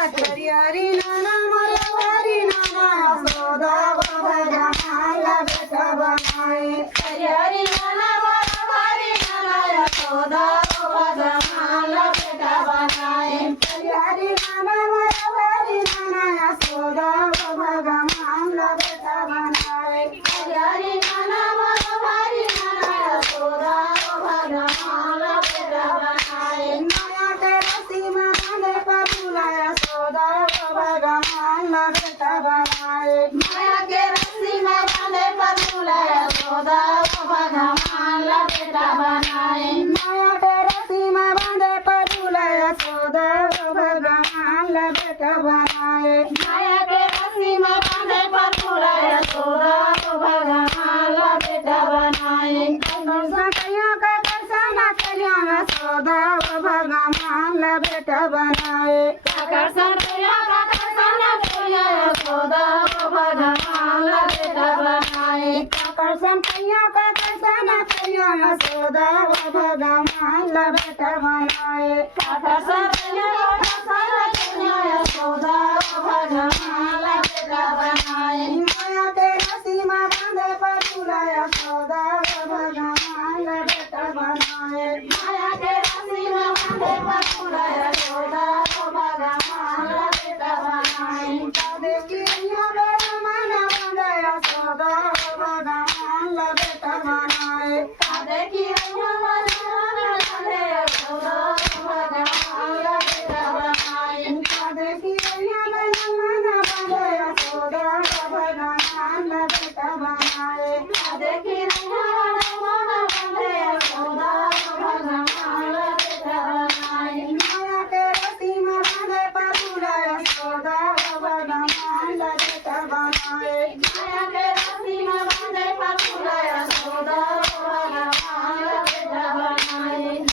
हरि हरि नाना मोरा हरि नाना यशोदा भगवान बेटा बनाए। हरि हरि नाना मोरा हरि नाना यशोदा भगवान बेटा बनाए। हरि हरि नाना मोरा हरि नाना यशोदा भगवान बेटा बनाए। हरि हरि नाना मोरा हरि नाना यशोदा भगवान बेटा बनाए। माया के रस्सी में बांधे परुला यशोदा भगवान बेटा बनाए। माया के रस्सी में बांधे परुला यशोदा भगवान बेटा बनाए। माया के रस्सी में बांधे परुला यशोदा भगवान बेटा बनाए। माया के रस्सी में बांधे परुला यशोदा भगवान बेटा बनाए। कन्हैया का दर्शन करिया यशोदा भगवान बेटा बनाए। आकर्षण करिया का दर्शन करिया यशोदा भगवान बेटा बनाए। आकर्षण करिया का दर्शन करिया यशोदा भगवान बेटा बनाए। आकर्षण करिया का दर्शन करिया यशोदा भगवान बेटा बनाए। माया के रस्सी में बांधे परुला यशोदा भगवान बेटा बनाए। माया के रस्सी में बांधे परुला यशोदा भगवान बेटा बनाए। देखी मेरा मन बांधे यशोदा भगवान बेटा बनाए। देखी मन बांधे यशोदा भगवान बेटा बनाए। देखी मेरा मन बांधे यशोदा भगवान बेटा बनाए। देखी मन बांधे यशोदा भगवान बेटा बनाए। माया के रस्सी में बांधे परुला यशोदा भगवान बेटा बनाए।